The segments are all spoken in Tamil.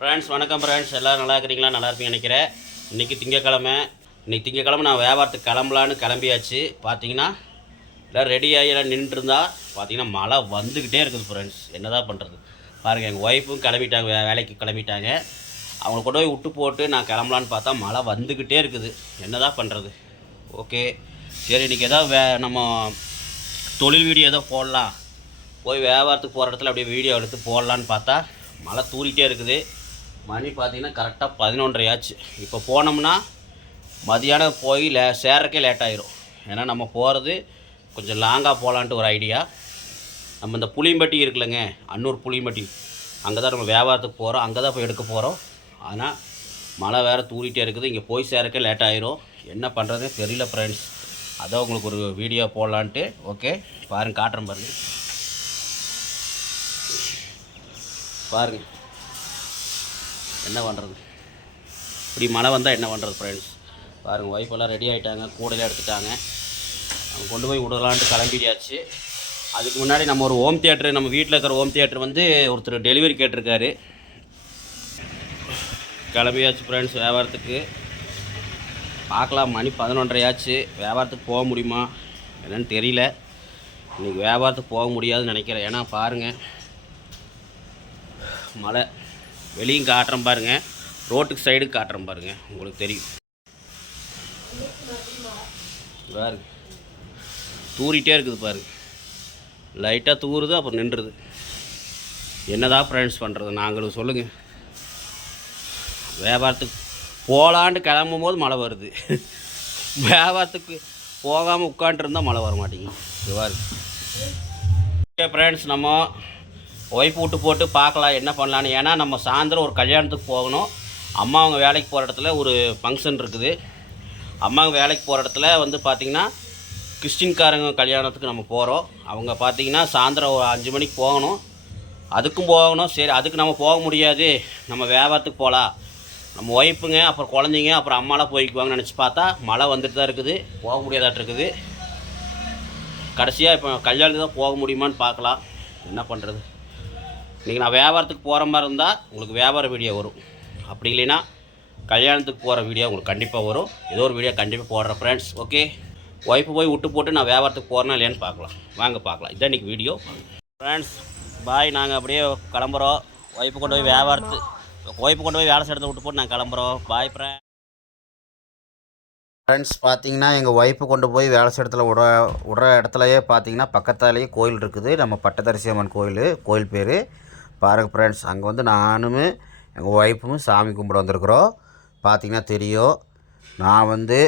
ஃப்ரெண்ட்ஸ் வணக்கம் ஃப்ரெண்ட்ஸ், எல்லோரும் நல்லா இருக்கிறீங்களா? நல்லா இருப்பீங்க நினைக்கிறேன். இன்றைக்கி திங்கக்கிழமை நான் வியாபாரத்துக்கு கிளம்பலான்னு கிளம்பியாச்சு. பார்த்தீங்கன்னா எல்லாம் ரெடியாகி எல்லாம் நின்றுருந்தா பார்த்தீங்கன்னா மழை வந்துக்கிட்டே இருக்குது ஃப்ரெண்ட்ஸ். என்ன தான் பண்ணுறது பாருங்கள். எங்கள் ஒய்ஃபும் கிளம்பிட்டாங்க, வேலைக்கு கிளம்பிட்டாங்க. அவங்கள கொண்டு போய் விட்டு போட்டு நான் கிளம்பலான்னு பார்த்தா மழை வந்துக்கிட்டே இருக்குது. என்ன தான் பண்ணுறது? ஓகே சரி, இன்றைக்கி ஏதாவது நம்ம தொழில் வீடியோ ஏதோ போடலாம், போய் வியாபாரத்துக்கு போகிற இடத்துல அப்படியே வீடியோ எடுத்து போடலான்னு பார்த்தா மழை தூரிகிட்டே இருக்குது. மணி பார்த்திங்கன்னா கரெக்டாக 11:30 ஆச்சு. இப்போ போனோம்னா மதியானம் போய் சேர்றக்கே லேட் ஆகிரும். ஏன்னா நம்ம போகிறது கொஞ்சம் லாங்காக போகலான்ட்டு ஒரு ஐடியா. நம்ம இந்த புளியம்பட்டி இருக்குல்லங்க, அன்னூர் புளியம்பட்டி, அங்கே தான் நம்ம வியாபாரத்துக்கு போகிறோம், அங்கே தான் போய் எடுக்க போகிறோம். ஆனால் மழை வேறு தூரிகிட்டே இருக்குது. இங்கே போய் சேரக்கே லேட் ஆகிரும். என்ன பண்ணுறதுனே தெரியல ஃப்ரெண்ட்ஸ். அதான் உங்களுக்கு ஒரு வீடியோ போடலான்ட்டு. ஓகே பாருங்கள், காட்டுறேன் பாருங்கள் என்ன பண்ணுறது. இப்படி மழை வந்தால் என்ன பண்ணுறது ஃப்ரெண்ட்ஸ்? பாருங்கள், ஒய்ஃபெல்லாம் ரெடி ஆகிட்டாங்க, கூடையில் எடுத்துட்டாங்க. அவங்க கொண்டு போய் விடலான்ட்டு கிளம்பியாச்சு. அதுக்கு முன்னாடி நம்ம ஒரு ஹோம் தியேட்டர், நம்ம வீட்டில் இருக்கிற ஹோம் தியேட்டர் வந்து ஒருத்தர் டெலிவரி கேட்டிருக்காரு. கிளம்பியாச்சு ஃப்ரெண்ட்ஸ் வியாபாரத்துக்கு. பார்க்கலாம், மணி 11:30 ஆச்சு. வியாபாரத்துக்கு போக முடியுமா என்னன்னு தெரியல. இன்றைக்கி வியாபாரத்துக்கு போக முடியாதுன்னு நினைக்கிறேன். ஏன்னா பாருங்கள் மழை. வெளியும் காட்டுறேன் பாருங்கள், ரோட்டுக்கு சைடு காட்டுறேன் பாருங்கள், உங்களுக்கு தெரியும். பாருங்க தூரிகிட்டே இருக்குது பாருங்கள். லைட்டாக தூருது, அப்புறம் நின்றுது. என்னதான் ஃப்ரெண்ட்ஸ் பண்ணுறது நாங்களும் சொல்லுங்கள். வியாபாரத்துக்கு போகலான்ட்டு கிளம்பும் போது மழை வருது. வியாபாரத்துக்கு போகாமல் உட்காண்ட்ருந்தால் மழை வர மாட்டேங்குது. பாருங்க. ஓகே ஃப்ரெண்ட்ஸ், நம்ம ஒய்ஃப் விட்டு போட்டு பார்க்கலாம் என்ன பண்ணலான்னு. ஏன்னா நம்ம சாயந்தரம் ஒரு கல்யாணத்துக்கு போகணும். அம்மா அவங்க வேலைக்கு போகிற இடத்துல ஒரு ஃபங்க்ஷன் இருக்குது. அம்மா அவங்க வேலைக்கு போகிற இடத்துல வந்து பார்த்திங்கன்னா கிறிஸ்டின்காரங்க கல்யாணத்துக்கு நம்ம போகிறோம். அவங்க பார்த்திங்கன்னா சாயந்தரம் ஒரு 5 மணிக்கு போகணும். அதுக்கும் போகணும். சரி, அதுக்கு நம்ம போக முடியாது, நம்ம வியாபாரத்துக்கு போகலாம். நம்ம ஒய்ஃபுங்க அப்புறம் குழந்தைங்க அப்புறம் அம்மாலாம் போய்க்குவாங்கன்னு நினச்சி பார்த்தா மழை வந்துட்டு தான் இருக்குது. போக முடியாதாட்டு இருக்குது. கடைசியாக இப்போ கல்யாணத்துக்கு தான் போக முடியுமான்னு பார்க்கலாம். என்ன பண்ணுறது? இன்றைக்கி நான் வியாபாரத்துக்கு போகிற மாதிரி இருந்தால் உங்களுக்கு வியாபார வீடியோ வரும். அப்படி இல்லைன்னா கல்யாணத்துக்கு போகிற வீடியோ உங்களுக்கு கண்டிப்பாக வரும். ஏதோ ஒரு வீடியோ கண்டிப்பாக போடுறேன் ஃப்ரெண்ட்ஸ். ஓகே, ஒய்ஃபு போய் விட்டு போட்டு நான் வியாபாரத்துக்கு போகிறேன்னா இல்லையான்னு பார்க்கலாம். வாங்க பார்க்கலாம். இதான் இன்றைக்கி வீடியோ ஃப்ரெண்ட்ஸ். பாய், நாங்கள் அப்படியே கிளம்புறோம். ஒய்ஃபு கொண்டு போய் வேலை செய்கிறத விட்டு போட்டு நாங்கள் கிளம்புறோம். Bye friends. பார்த்தீங்கன்னா எங்கள் ஒய்ஃபு கொண்டு போய் வேலை இடத்துல விடுற இடத்துலையே பார்த்தீங்கன்னா பக்கத்தாலேயே கோயில் இருக்குது. நம்ம பட்டதரிசி அம்மன் கோயில் பேர் பாருங்கள் ஃப்ரெண்ட்ஸ். அங்கே வந்து நானும் எங்கள் ஒய்ஃபும் சாமி கும்பிட வந்திருக்குறோம். பார்த்திங்கன்னா தெரியும். நான் வந்து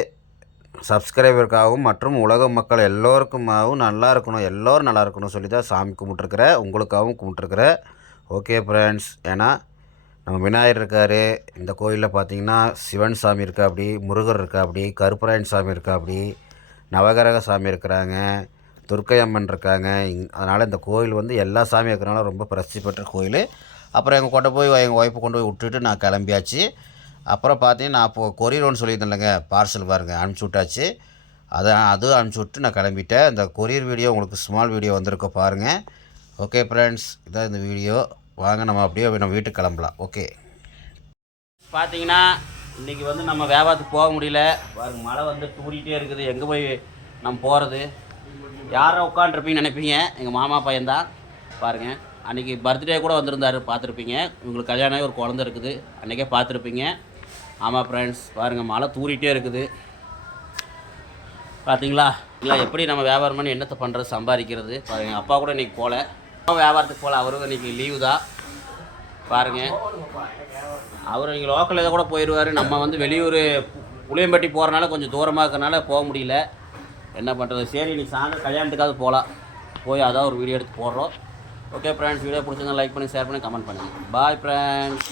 சப்ஸ்கிரைபருக்காகவும் மற்றும் உலக மக்கள் எல்லோருக்குமாகவும் நல்லா இருக்கணும், எல்லோரும் நல்லா இருக்கணும் சொல்லி தான் சாமி கும்பிட்ருக்குறேன். உங்களுக்காகவும் கும்பிட்ருக்குறேன். Okay friends. ஏன்னா நம்ம விநாயகர் இருக்கார். இந்த கோயிலில் பார்த்திங்கன்னா சிவன் சாமி இருக்கா, அப்படி முருகர் இருக்கா, அப்படி கருப்பராயன் சாமி இருக்கா, அப்படி நவகிரக சாமி இருக்கிறாங்க, துர்க்கை அம்மன் இருக்காங்க. அதனால் இந்த கோயில் வந்து எல்லா சாமியும் இருக்கிறனால ரொம்ப பிரசித்தி பெற்ற கோயில். அப்புறம் எங்கள் ஒய்ஃபை கொண்டு போய் விட்டுட்டு நான் கிளம்பியாச்சு. அப்புறம் பார்த்தீங்கன்னா நான் இப்போது கொரியர் ஒன்று சொல்லியிருந்தேன் இல்லைங்க, பார்சல் பாருங்கள் அனுப்பிச்சி விட்டாச்சு. அதுவும் அனுப்பிச்சி விட்டு நான் கிளம்பிட்டேன். இந்த கொரியர் வீடியோ உங்களுக்கு ஸ்மால் வீடியோ வந்திருக்கோம் பாருங்கள். ஓகே ஃப்ரெண்ட்ஸ், இதான் இந்த வீடியோ. வாங்க நம்ம அப்படியே நம்ம வீட்டுக்கு கிளம்பலாம். ஓகே, பார்த்தீங்கன்னா இன்றைக்கி வந்து நம்ம வியாபாரத்துக்கு போக முடியல. பாருங்கள் மழை வந்து தூரிகிட்டே இருக்குது. எங்கே போய் நம்ம போகிறது? யாரை உட்காண்ட்ருப்பீங்கன்னு நினைப்பீங்க, எங்கள் மாமா பையன்தான். பாருங்கள், அன்றைக்கி பர்த்டே கூட வந்திருந்தார், பார்த்துருப்பீங்க. உங்களுக்கு கல்யாணம் ஒரு குழந்தை இருக்குது, அன்றைக்கே பார்த்துருப்பீங்க. ஆமாம் ஃப்ரெண்ட்ஸ், பாருங்கள் மழை தூரிகிட்டே இருக்குது. பார்த்தீங்களா? இல்லை எப்படி நம்ம வியாபாரம் பண்ணி என்னத்தை பண்ணுறது, சம்பாதிக்கிறது. பாருங்கள், அப்பா கூட இன்றைக்கி போகல, வியாபாரத்துக்கு போகல. அவரும் இன்றைக்கி லீவு தான். பாருங்கள், அவர் இங்கே லோக்கல் இதை கூட போயிடுவார். நம்ம வந்து வெளியூர் புளியம்பட்டி போகிறனால கொஞ்சம் தூரமாக இருக்கிறனால போக முடியல. என்ன பண்ணுறது? சரி, இன்றைக்கி சாயந்தரம் கல்யாணத்துக்காவது போகலாம். போய் அதான் ஒரு வீடியோ எடுத்து போடுறோம். ஓகே ஃப்ரெண்ட்ஸ், வீடியோ பிடிச்சிருந்தா லைக் பண்ணி, ஷேர் பண்ணி, கமெண்ட் பண்ணுங்கள். Bye friends.